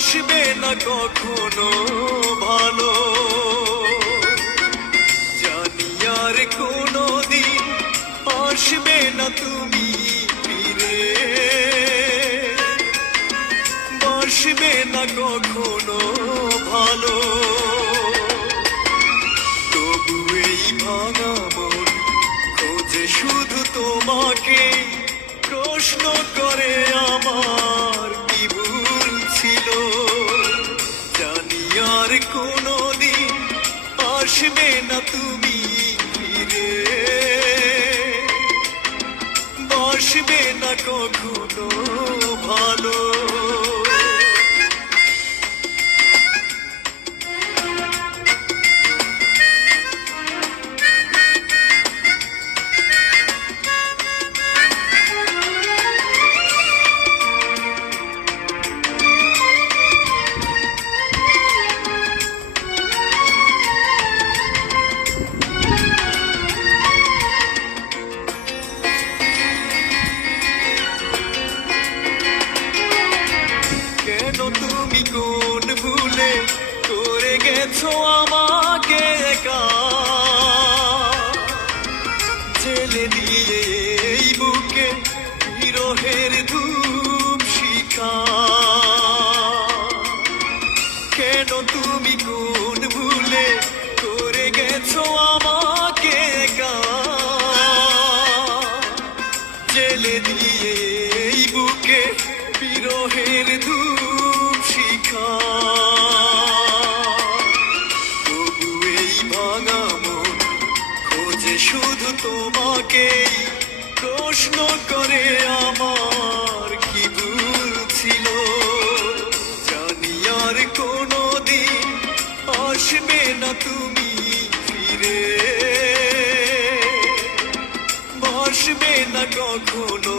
বাসবে না কখনো ভালো, জানি আর কোনোদিন আসবে না তুমি ফিরে, বাসবে না কখনো ভালো। তবু এই ভাঙা মন খোঁজে শুধু তোমাকে, প্রশ্ন করে আমার কি ভুল ছিল। জানি আর কোনোদিন আসবে না তুমি ফিরে, বাসবে না কখনো ভালো। তুমি কোন ভুলে করে গেছো আমাকে একা, জেলে দিয়ে এই বুকে বিরহের ধূপ শিখা। কেন তুমি কোন ভুলে করে গেছো আমাকে একা, জেলে দিয়ে এই বুকে বিরহের ধূপ শিখা। তবু এই ভাঙা মন খোঁজে শুধু তোমাকে, প্রশ্ন করে আমার কি ভুল ছিল। জানি আর কোনোদিন আসবে না তুমি ফিরে, বাসবে না কখনো